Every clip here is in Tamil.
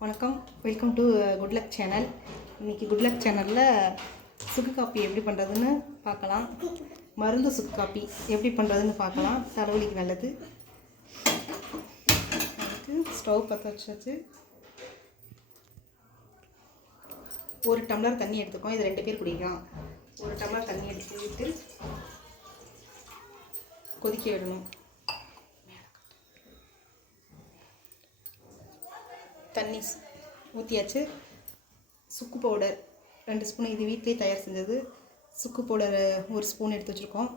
வணக்கம். Welcome to good luck channel இன்னைக்கு குட் லக் சேனலில் சுக்கு காப்பி எப்படி பண்ணுறதுன்னு பார்க்கலாம். மருந்து சுக்கு காப்பி எப்படி பண்ணுறதுன்னு பார்க்கலாம். தலைவலிக்கு நல்லது. அதுக்கு ஸ்டவ் பற்ற வச்சாச்சு. ஒரு டம்ளர் தண்ணி எடுத்துக்கோம். இது ரெண்டு பேர் குடிக்கலாம். ஒரு டம்ளர் தண்ணி எடுத்துக்கிட்டு கொதிக்க விடணும். தண்ணி ஊற்றியாச்சு சுக்கு பவுடர் ரெண்டு ஸ்பூன் இது வீட்டிலே தயார் செஞ்சது. சுக்கு பவுடர் ஒரு ஸ்பூன் எடுத்து வச்சுருக்கோம்.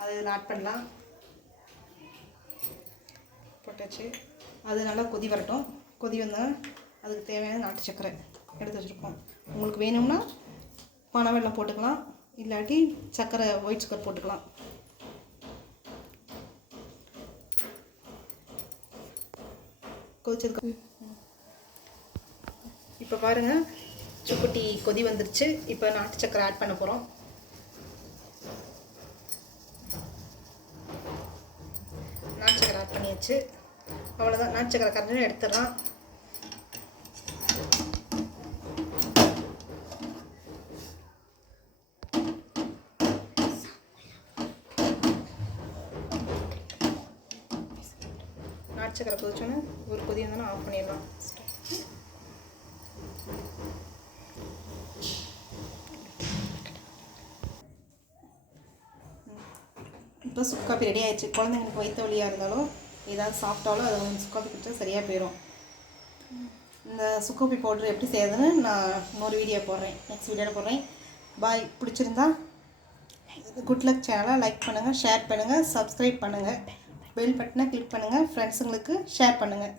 அதை இதில் ஆட் பண்ணலாம். போட்டாச்சு. அது நல்லா கொதி வரட்டும். கொதி வந்தால் அதுக்கு தேவையான நாட்டு சர்க்கரை எடுத்து வச்சுருக்கோம். உங்களுக்கு வேணும்னா பனை வெள்ளம் போட்டுக்கலாம். இல்லாட்டி சர்க்கரை ஒயிட் சுகர் போட்டுக்கலாம். கொதிச்சதுக்கு இப்போ பாருங்கள் சுக்குட்டி கொதி வந்துருச்சு. இப்போ நாட்டு சக்கரை ஆட் பண்ண போகிறோம் நாட்டு சக்கரை ஆட் பண்ணியாச்சு. அவ்வளோதான் நாட்டு சக்கரை கரைஞ்சும் எடுத்துடலாம் நாட்டு சக்கரை கொதிச்சோன்னே ஒரு கொதி வந்தோன்னா ஆஃப் பண்ணிடலாம். இப்போ சுக்காப்பி ரெடி ஆயிடுச்சு. குழந்தைங்களுக்கு வயிற்று வழியாக இருந்தாலும் ஏதாவது சாப்பிட்டாலும் அதை வந்து சுக்காப்பி குடிச்சா சரியாக போயிடும் இந்த சுக்காப்பி பவுடர் எப்படி செய்யறதுன்னு நான் இன்னொரு வீடியோ போடுறேன். நெக்ஸ்ட் வீடியோவில் போடுறேன். பாய் பிடிச்சிருந்தா குட் லக் சேனலை லைக் பண்ணுங்கள் ஷேர் பண்ணுங்கள் சப்ஸ்கிரைப் பண்ணுங்கள் பெல் பட்டனை கிளிக் பண்ணுங்கள் ஃப்ரெண்ட்ஸுங்களுக்கு ஷேர் பண்ணுங்கள்